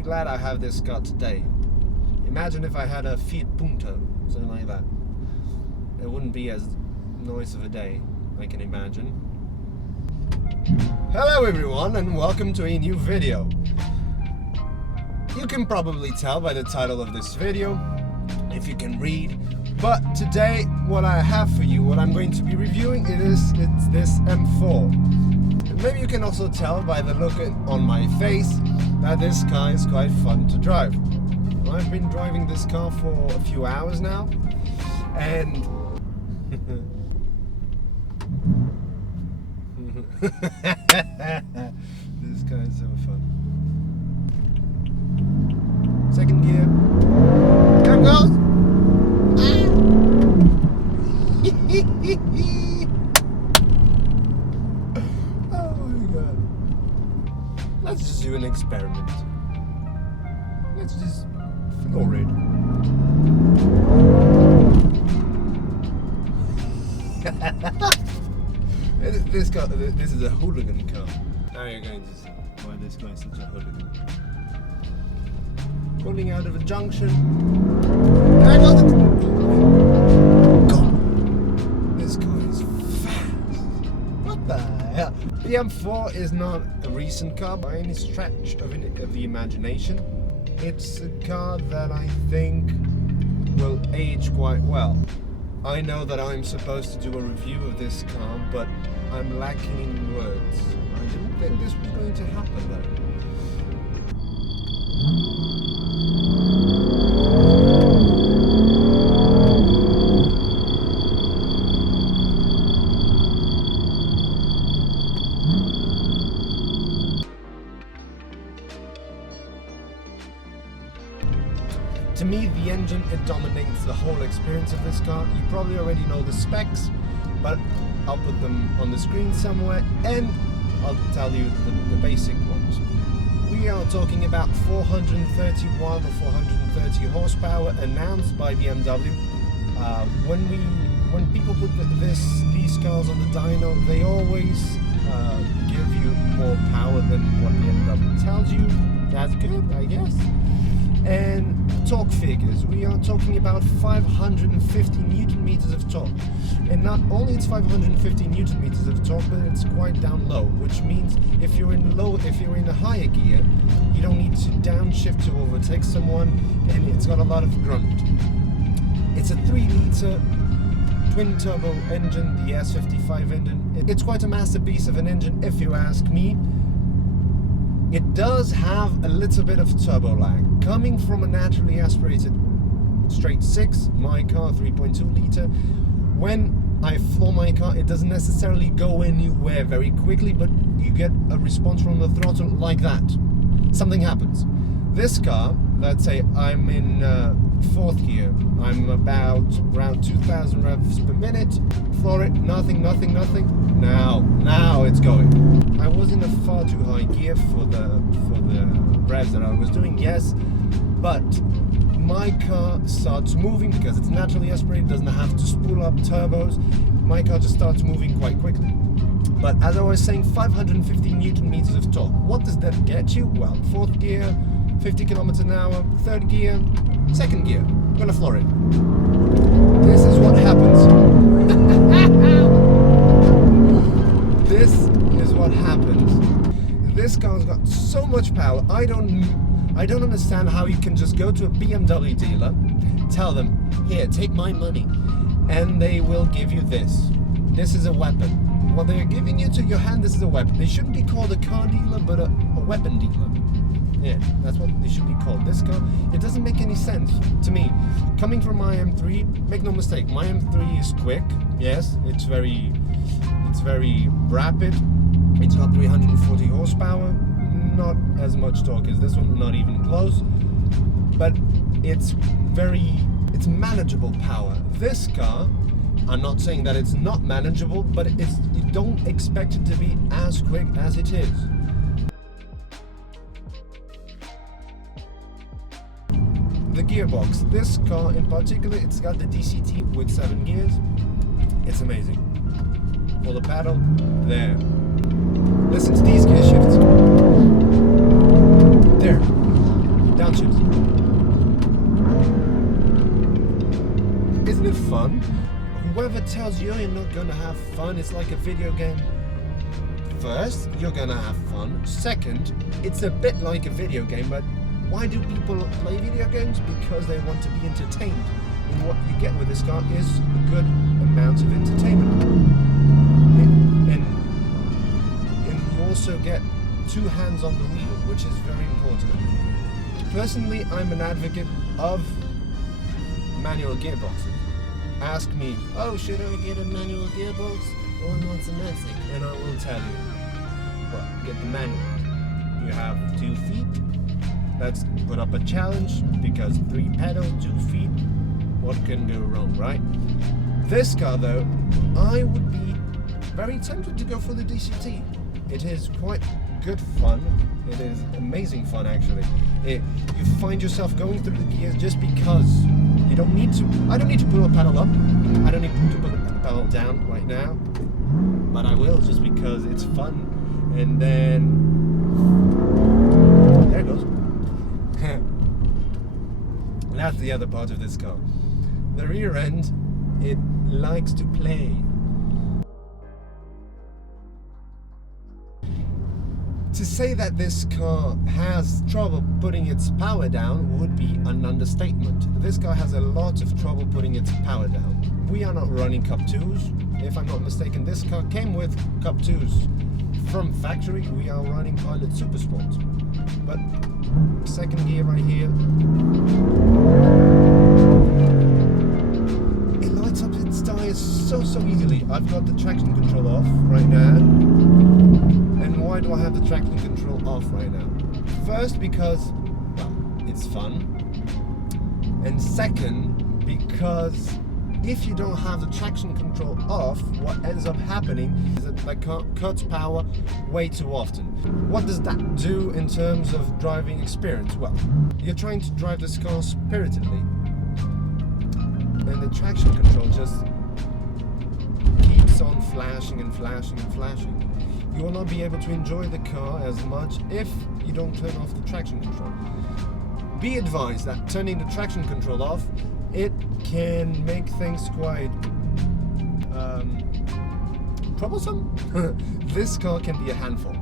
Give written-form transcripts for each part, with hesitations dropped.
very glad I have this car today. Imagine if I had a Fiat Punto, something like that. It wouldn't be as nice of a day, I can imagine. Hello everyone, and welcome to a new video. You can probably tell by the title of this video, if you can read. But today, what I have for you, what I'm going to be reviewing, it's this M4. And maybe you can also tell by the look on my face that this car is quite fun to drive. I've been driving this car for a few hours now, and this car is so fun. Second gear. There it goes. Oh my god. Let's just do an experiment. Let's just floor it. This is a hooligan car. Now you're going to see why this guy is such a hooligan. Pulling out of a junction. There goes it! God! This car is fast. What the hell? The M4 is not a recent car by any stretch of the imagination. It's a car that I think will age quite well. I know that I'm supposed to do a review of this car, but I'm lacking in words. I didn't think this was going to happen though. To me, the engine, it dominates the whole experience of this car. You probably already know the specs, but I'll put them on the screen somewhere, and I'll tell you the basic ones. We are talking about 431 or 430 horsepower announced by BMW. When people put these cars on the dyno, they always give you more power than what BMW tells you. That's good, I guess. And torque figures, we are talking about 550 Newton meters of torque. And not only it's 550 Newton meters of torque, but it's quite down low, which means if you're in a higher gear, you don't need to downshift to overtake someone, and it's got a lot of grunt. It's a 3-liter twin turbo engine, the S55 engine. It's quite a masterpiece of an engine, if you ask me. It does have a little bit of turbo lag. Coming from a naturally aspirated straight 6, my car 3.2 liter, when I floor my car, it doesn't necessarily go anywhere very quickly, but you get a response from the throttle like that. Something happens. This car, let's say I'm in 4th gear, I'm about around 2,000 revs per minute, floor it, nothing. Now it's going. I was in a far too high gear for the revs that I was doing, yes, but my car starts moving because it's naturally aspirated, doesn't have to spool up turbos. My car just starts moving quite quickly. But as I was saying, 550 Newton meters of torque. What does that get you? Well, 4th gear, 50 kilometers an hour, 3rd gear, 2nd gear. I'm gonna floor it. This is what happens. This is what happens. This car's got so much power. I don't understand how you can just go to a BMW dealer, tell them, here, take my money, and they will give you this. This is a weapon. What they're giving you to your hand, this is a weapon. They shouldn't be called a car dealer, but a weapon dealer. Yeah, that's what they should be called. This car, it doesn't make any sense to me. Coming from my M3, make no mistake, my M3 is quick. Yes, it's very rapid. It's got 340 horsepower, not as much torque as this one, not even close. But it's manageable power. This car, I'm not saying that it's not manageable, but you don't expect it to be as quick as it is. The gearbox. This car in particular, it's got the DCT with 7 gears. It's amazing. For the pedal, there. Listen to these gear shifts. There. downshift. Isn't it fun? Whoever tells you you're not gonna have fun, it's like a video game. First, you're gonna have fun. Second, it's a bit like a video game, but why do people play video games? Because they want to be entertained. And what you get with this car is a good amount of entertainment. And you also get two hands on the wheel, which is very important. Personally, I'm an advocate of manual gearboxes. Ask me, oh, should I get a manual gearbox or an automatic? And I will tell you, well, get the manual. You have 2 feet. Let's put up a challenge, because 3 pedals, 2 feet, what can go wrong, right? This car though, I would be very tempted to go for the DCT. It is quite good fun. It is amazing fun actually. You find yourself going through the gears just because you don't need to. I don't need to put a pedal up. I don't need to put a pedal down right now. But I will, just because it's fun. And then there it goes. That's the other part of this car. The rear end, it likes to play. To say that this car has trouble putting its power down would be an understatement. This car has a lot of trouble putting its power down. We are not running Cup 2s. If I'm not mistaken, this car came with Cup 2s from factory. We are running Pilot Super Sport. But second gear right here, it lights up its tires so easily. I've got the traction control off right now. And why do I have the traction control off right now? First, because, well, it's fun. And second, because if you don't have the traction control off, what ends up happening is that the car cuts power way too often. What does that do in terms of driving experience? Well, you're trying to drive this car spiritedly, and the traction control just keeps on flashing and flashing and flashing. You will not be able to enjoy the car as much if you don't turn off the traction control. Be advised that turning the traction control off, it can make things quite troublesome. This car can be a handful.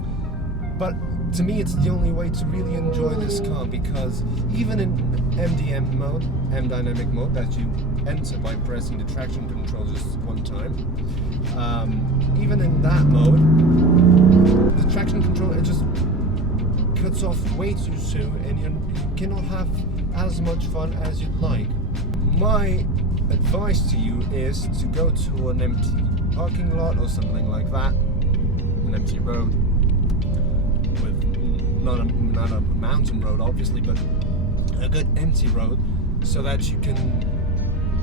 But to me, it's the only way to really enjoy this car, because even in MDM mode, M dynamic mode, that you enter by pressing the traction control just one time, even in that mode, the traction control, it just cuts off way too soon, and you cannot have as much fun as you'd like. My advice to you is to go to an empty parking lot or something like that, an empty road, with not a mountain road obviously, but a good empty road, so that you can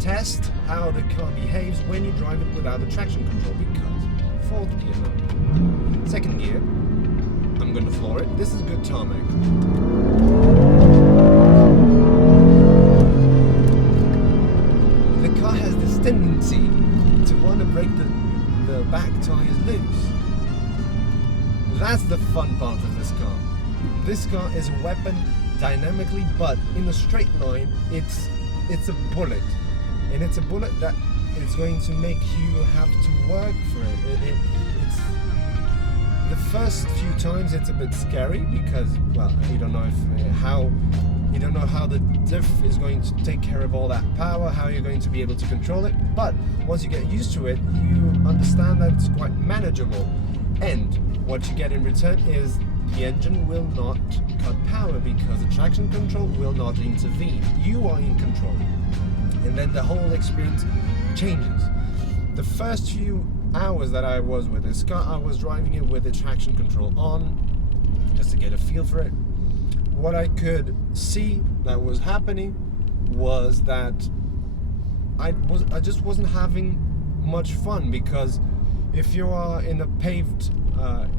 test how the car behaves when you drive it without the traction control. Because fourth gear now, second gear, I'm going to floor it. This is good tarmac. The car has this tendency to want to break the back tires loose. That's the fun part of this car. This car is a weapon dynamically, but in a straight line, it's a bullet. And it's a bullet that is going to make you have to work for it. It's the first few times it's a bit scary, because, well, you don't know how the diff is going to take care of all that power, how you're going to be able to control it. But once you get used to it, you understand that it's quite manageable. And what you get in return is the engine will not cut power, because the traction control will not intervene. You are in control. And then the whole experience changes. The first few hours that I was with this car, I was driving it with the traction control on, just to get a feel for it. What I could see that was happening was that I just wasn't having much fun, because if you are in a paved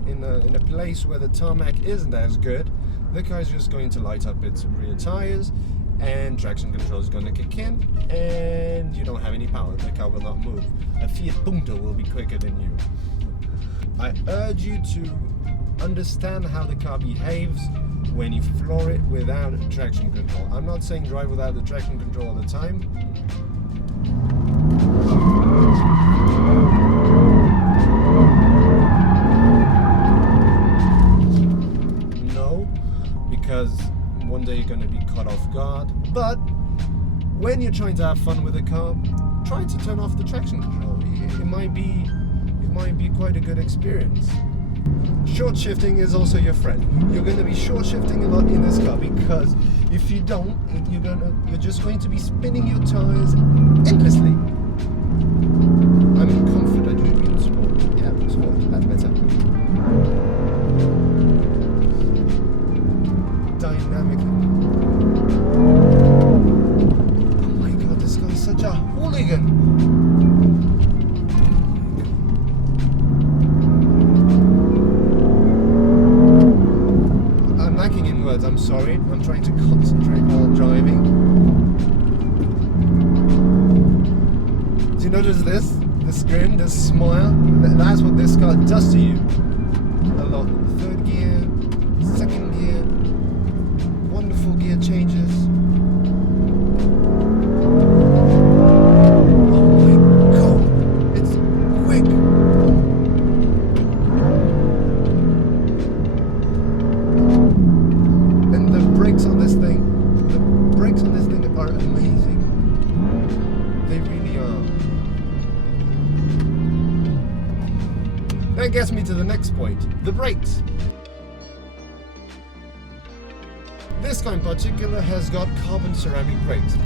in a place where the tarmac isn't as good, the car is just going to light up its rear tires, and traction control is going to kick in, and you don't have any power. The car will not move. A Fiat Punto will be quicker than you. I urge you to understand how the car behaves when you floor it without traction control. I'm not saying drive without the traction control all the time. No, because one day you're going to be caught off guard. But when you're trying to have fun with a car, try to turn off the traction control. It might be quite a good experience. Short shifting is also your friend. You're going to be short shifting a lot in this car, because if you don't, you're just going to be spinning your tires endlessly. I'm in comfort, I do mean sport. Yeah, sport, that's better. Dynamically. Oh my god, this guy is such a hooligan. I'm sorry, I'm trying to concentrate while driving. Do you notice this? This grin, this smile? That's what this car does to you. A lot. Third gear, second gear, wonderful gear changes. Oh my god, it's quick. On this thing, the brakes on this thing are amazing. They really are. That gets me to the next point, the brakes. This car in particular has got carbon ceramic brakes.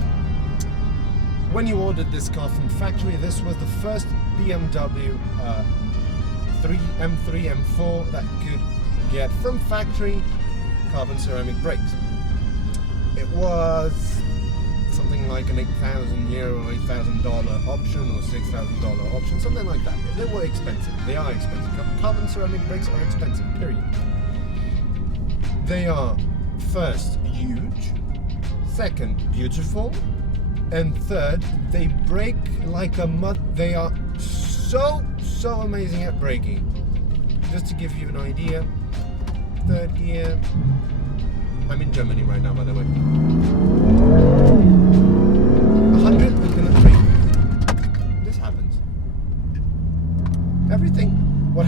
When you ordered this car from factory, this was the first BMW M3, M4 that could get from factory carbon ceramic brakes. It was something like an €8,000 or $8,000 option or $6,000 option, something like that. They were expensive. They are expensive. Carbon ceramic brakes are expensive, period. They are, first, huge. Second, beautiful. And third, they brake like a mud. They are so amazing at braking. Just to give you an idea, third gear. I'm in Germany right now, by the way. 100 is gonna brake. This happens. Everything. What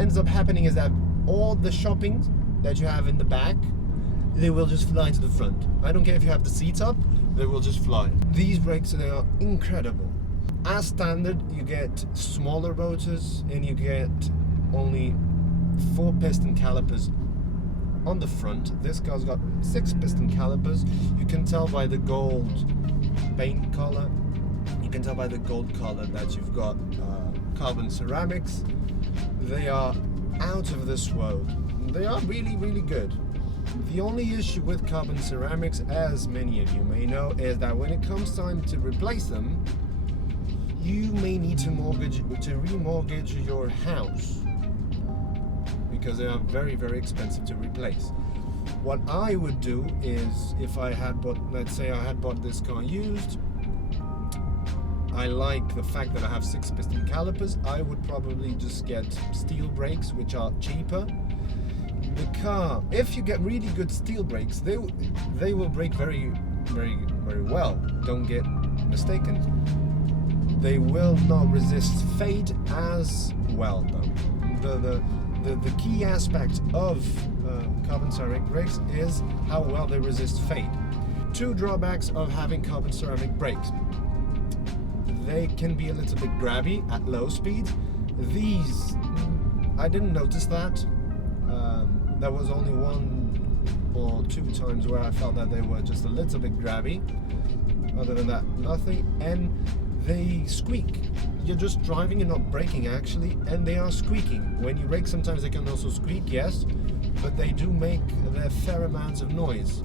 ends up happening is that all the shoppings that you have in the back, they will just fly to the front. I don't care if you have the seats up, they will just fly. These brakes, they are incredible. As standard, you get smaller rotors and you get only 4 piston calipers on the front. This car's got 6 piston calipers. You can tell by the gold paint color. You can tell by the gold color that you've got carbon ceramics. They are out of this world. They are really good. The only issue with carbon ceramics, as many of you may know, is that when it comes time to replace them, you may need to remortgage your house, because they are very expensive to replace. What I would do is, if I had bought, let's say I had bought this car used, I like the fact that I have 6 piston calipers, I would probably just get steel brakes, which are cheaper. The car, if you get really good steel brakes, they will brake very well. Don't get mistaken. They will not resist fade as well, though. The key aspect of carbon ceramic brakes is how well they resist fade. 2 drawbacks of having carbon ceramic brakes. They can be a little bit grabby at low speed. These, I didn't notice that. There was only 1 or 2 times where I felt that they were just a little bit grabby. Other than that, nothing. And they squeak. You're just driving and not braking actually, and they are squeaking. When you brake, sometimes they can also squeak, yes, but they do make their fair amounts of noise.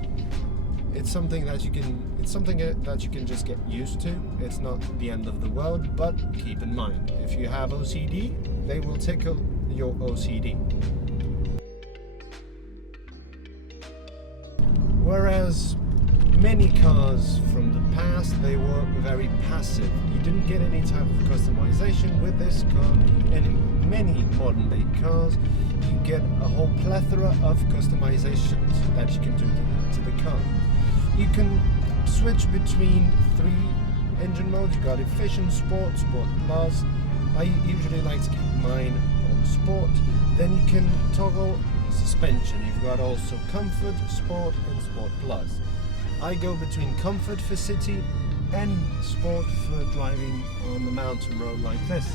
It's something that you can just get used to. It's not the end of the world, but keep in mind, if you have OCD, they will tickle your OCD. Whereas many cars from the past, they were very passive. You didn't get any type of customization with this car, and in many modern day cars, you get a whole plethora of customizations that you can do to the car. You can switch between 3 engine modes. You've got efficient, sport, sport plus. I usually like to keep mine on sport. Then you can toggle suspension. You've got also comfort, sport and sport plus. I go between comfort for city and sport for driving on the mountain road like this.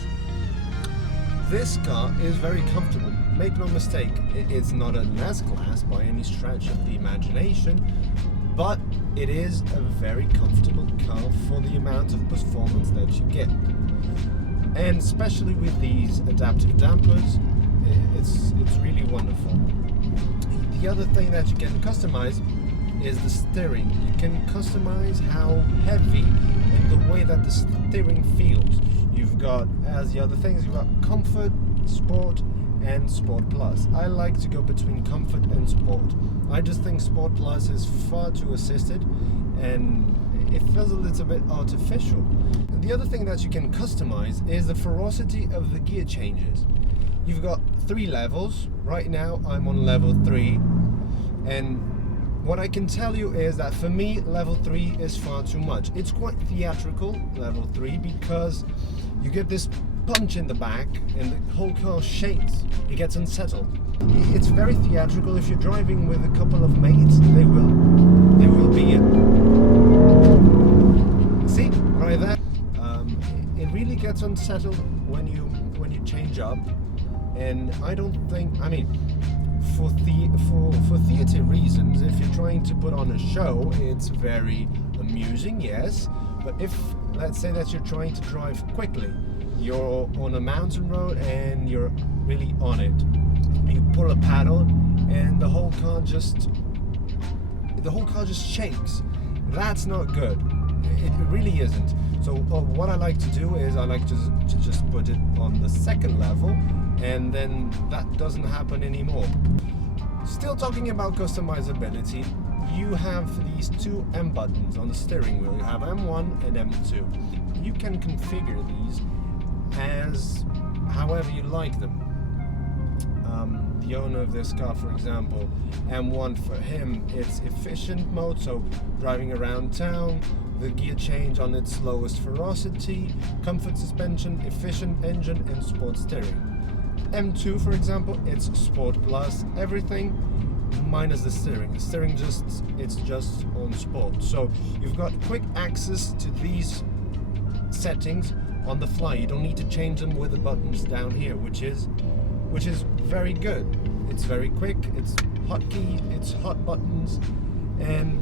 This car is very comfortable. Make no mistake, it's not an S-Class by any stretch of the imagination, but it is a very comfortable car for the amount of performance that you get. And especially with these adaptive dampers, it's really wonderful. The other thing that you can customize is the steering. You can customize how heavy and the way that the steering feels. You've got, as the other things, you've got comfort, sport and sport plus. I like to go between comfort and sport. I just think sport plus is far too assisted and it feels a little bit artificial. And the other thing that you can customize is the ferocity of the gear changes. You've got 3 levels. Right now I'm on level 3, and what I can tell you is that for me level 3 is far too much. It's quite theatrical, level 3, because you get this punch in the back and the whole car shakes. It gets unsettled. It's very theatrical. If you're driving with a couple of mates, they will be see right there. It really gets unsettled when you change up, and I don't think, I mean, for theatre reasons, if you're trying to put on a show, it's very amusing, yes, but if, let's say that you're trying to drive quickly, you're on a mountain road and you're really on it, you pull a paddle and the whole car just shakes. That's not good. It really isn't. So what I like to do is I like to just put it on the 2nd level, and then that doesn't happen anymore. Still talking about customizability, you have these 2 M buttons on the steering wheel. You have M1 and M2. You can configure these as however you like them. The owner of this car, for example, M1, for him it's efficient mode, so driving around town, the gear change on its lowest ferocity, comfort suspension, efficient engine and sport steering. M2, for example, it's sport plus everything minus the steering. The steering it's just on sport. So you've got quick access to these settings on the fly. You don't need to change them with the buttons down here, which is very good. It's very quick, it's hotkey, it's hot buttons, and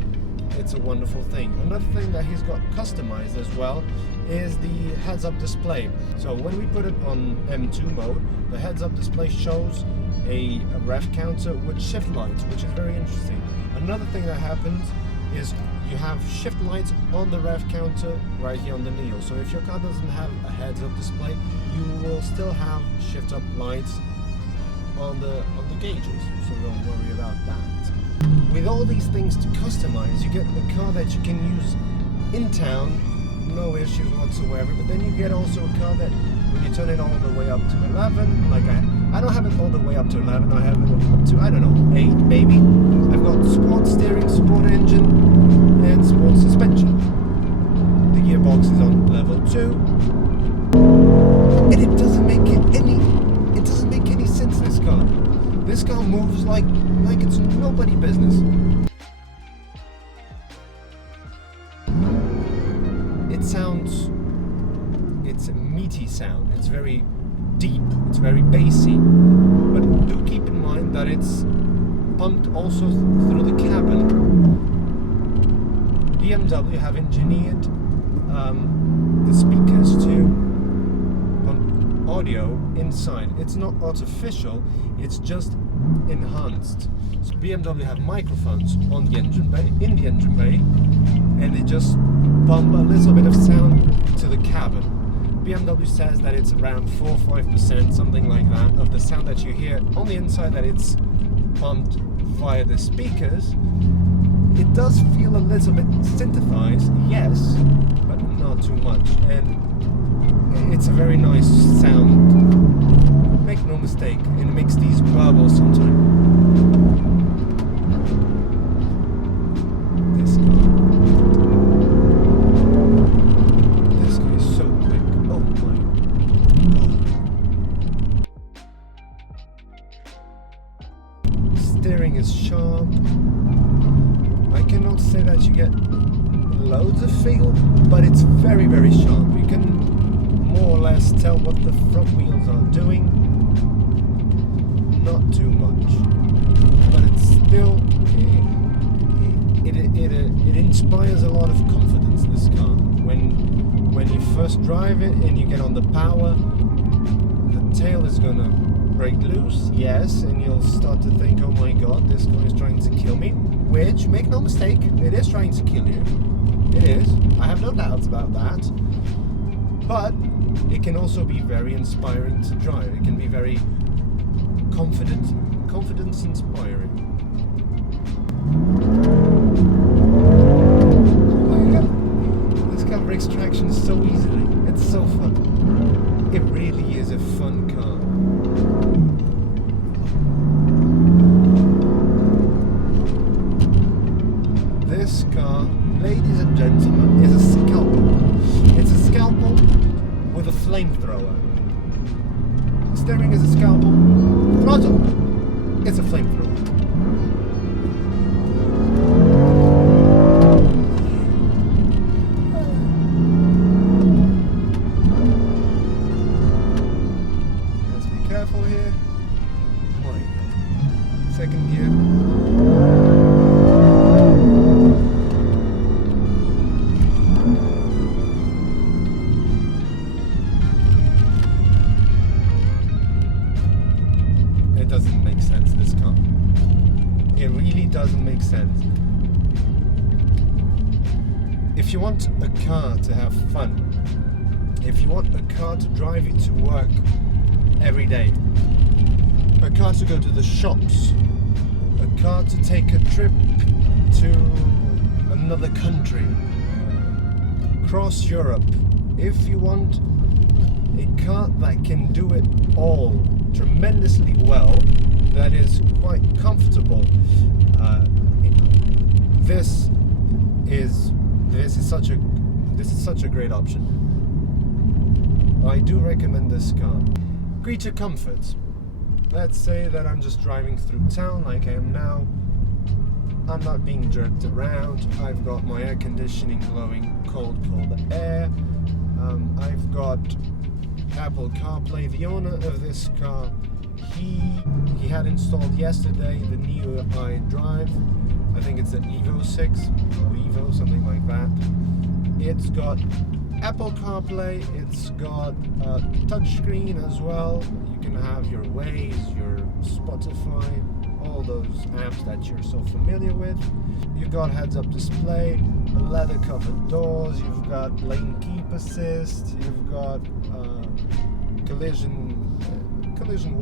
it's a wonderful thing. Another thing that he's got customized as well is the heads-up display. So when we put it on M2 mode, the heads-up display shows a rev counter with shift lights, which is very interesting. Another thing that happens is you have shift lights on the rev counter right here on the Neo. So if your car doesn't have a heads-up display, you will still have shift-up lights on the gauges, so don't worry about that. With all these things to customize, you get a car that you can use in town, no issues whatsoever, but then you get also a car that when you turn it all the way up to 11, like I don't have it all the way up to 11, I have it up to, I don't know, 8 maybe. I've got sport steering, sport engine, and sport suspension. The gearbox is on level 2, and it doesn't make any sense, this car. This car moves like it's nobody business. It sounds, it's a meaty sound, it's very deep, it's very bassy, but do keep in mind that it's pumped also through the cabin. BMW have engineered the speakers to pump audio inside. It's not artificial, it's just enhanced. So BMW have microphones on the engine bay, in the engine bay, and they just pump a little bit of sound to the cabin. BMW says that it's around 4 or 5%, something like that, of the sound that you hear on the inside that it's pumped via the speakers. It does feel a little bit synthesized, yes, but not too much, and it's a very nice sound. Make no mistake, it makes these bubbles steering is sharp. I cannot say that you get loads of feel, but it's very, very sharp. You can more or less tell what the front wheels are doing. Not too much, but it's still, it inspires a lot of confidence, this car. When you first drive it and you get on the power, the tail is gonna break loose, yes, and you'll start to think, oh my god, this car is trying to kill me, which, make no mistake, it is trying to kill you. It is. I have no doubts about that. But it can also be very inspiring to drive. It can be very confidence inspiring. Oh my god. This car breaks traction so easily. It's so fun. It really is a fun car. This car, ladies and gentlemen, is a scalpel. It's a scalpel with a flamethrower. Steering is a scalpel. Throttle, it's a flamethrower. Let's be careful here. Second gear. It doesn't make sense, this car. It really doesn't make sense. If you want a car to have fun, if you want a car to drive you to work every day, a car to go to the shops, a car to take a trip to another country, across Europe, if you want a car that can do it all tremendously well, that is quite comfortable, this is such a great option. I do recommend this car. Creature comfort. Let's say that I'm just driving through town like I am now. I'm not being jerked around. I've got my air conditioning blowing cold air. I've got Apple CarPlay. The owner of this car, he had installed yesterday the new iDrive. I think it's an Evo 6 or Evo, something like that. It's got Apple CarPlay, it's got a touchscreen as well. You can have your Waze, your Spotify, all those apps that you're so familiar with. You've got heads-up display, leather-covered doors, you've got lane keep assist, you've got collision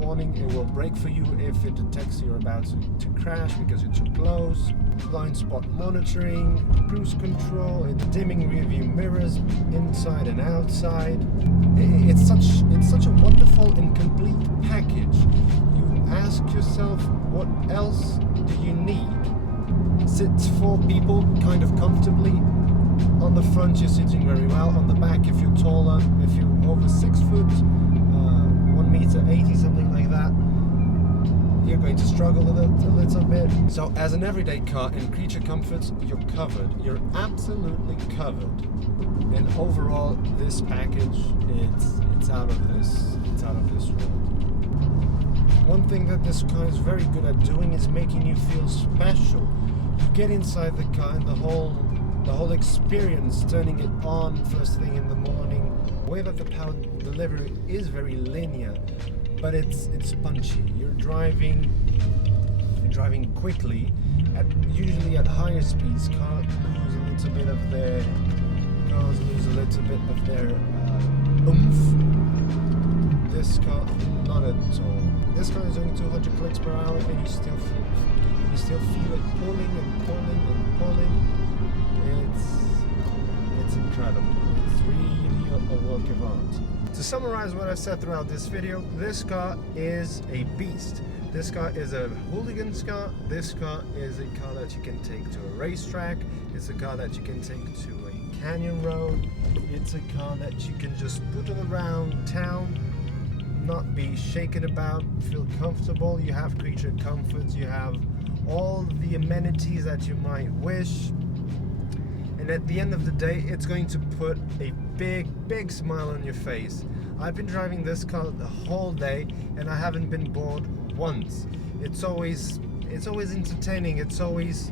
warning. It will brake for you if it detects you're about to crash because you're too close. Blind spot monitoring, cruise control, dimming rearview mirrors inside and outside. It's such a wonderful and complete package. You ask yourself, what else do you need? Sits 4 people kind of comfortably. On the front you're sitting very well. On the back, if you're taller, if you're over 6 foot, 1.80 m, something like that, you're going to struggle a little bit. So as an everyday car in creature comforts, you're covered. You're absolutely covered. And overall, this package, it's out of this world. One thing that this car is very good at doing is making you feel special. You get inside the car and the whole experience, turning it on first thing in the morning. The way that the power delivery is very linear, but it's punchy. You're driving quickly, usually at higher speeds. Cars lose a little bit of their oomph. This car, not at all. This car is doing 200 clicks per hour, and you still feel it pulling and pulling and pulling. It's incredible. It's really a work of art. To summarize what I've said throughout this video, this car is a beast. This car is a hooligan's car. This car is a car that you can take to a racetrack. It's a car that you can take to a canyon road. It's a car that you can just put around town, not be shaken about, feel comfortable. You have creature comforts, you have all the amenities that you might wish. And at the end of the day, it's going to put a big smile on your face. I've been driving this car the whole day and I haven't been bored once. It's always entertaining. It's always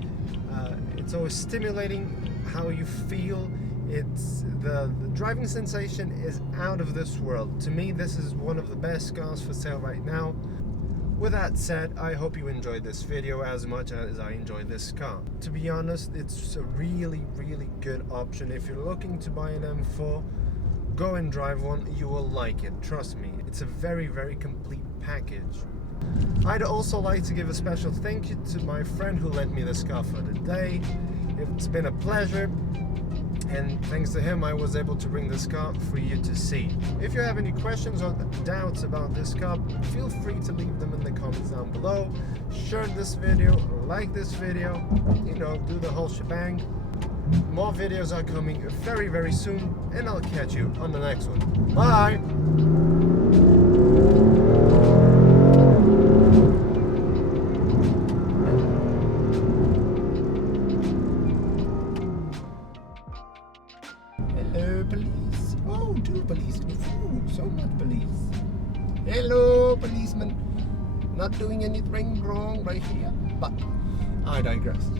stimulating how you feel. It's the driving sensation is out of this world. To me, this is one of the best cars for sale right now. With that said, I hope you enjoyed this video as much as I enjoyed this car. To be honest, it's a really good option. If you're looking to buy an M4, go and drive one. You will like it, trust me. It's a very complete package. I'd also like to give a special thank you to my friend who lent me this car for the day. It's been a pleasure, and thanks to him I was able to bring this car for you to see. If you have any questions or doubts about this car, feel free to leave them in the comments down below. Share this video, like this video, you know, do the whole shebang. More videos are coming very soon, and I'll catch you on the next one. Bye! Hello, police. Oh, two policemen. Oh, so much police. Hello, policeman. Not doing anything wrong right here, but I digress.